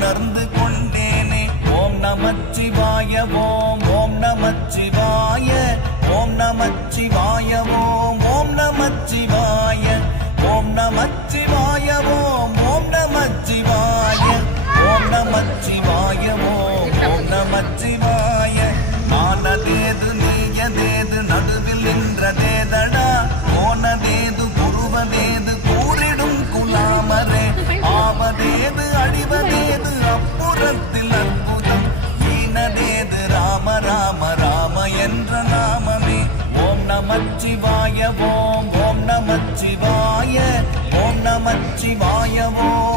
உணர்ந்து கொண்டேனே. ஓம் நமச்சிவாய ஓம் ஓம் நமச்சிவாய ஓம் நமச்சிவாய ஓம் ஓம் நமச்சிவாய ஓம் நமச்சிவாய ஓம் ஓம் நமச்சிவாய ஓம் நமச்சிவாய ஓம் ஓம் நமச்சிவாய. ஆனதேது நீயதேது நடுவில் நின்றதேதடா, போனதேது புருவதேது கூறிடும் குலாமரே, ஆவதேது அடிவதேது அப்புறத்தில் அற்புதம், ஈனதேது ராம ராம ராம என்ற நாமமே. ஓம் நமச்சிவாய ஓம் ஓம் நமச்சிவாய ஓம் நமச்சிவாய ஓம்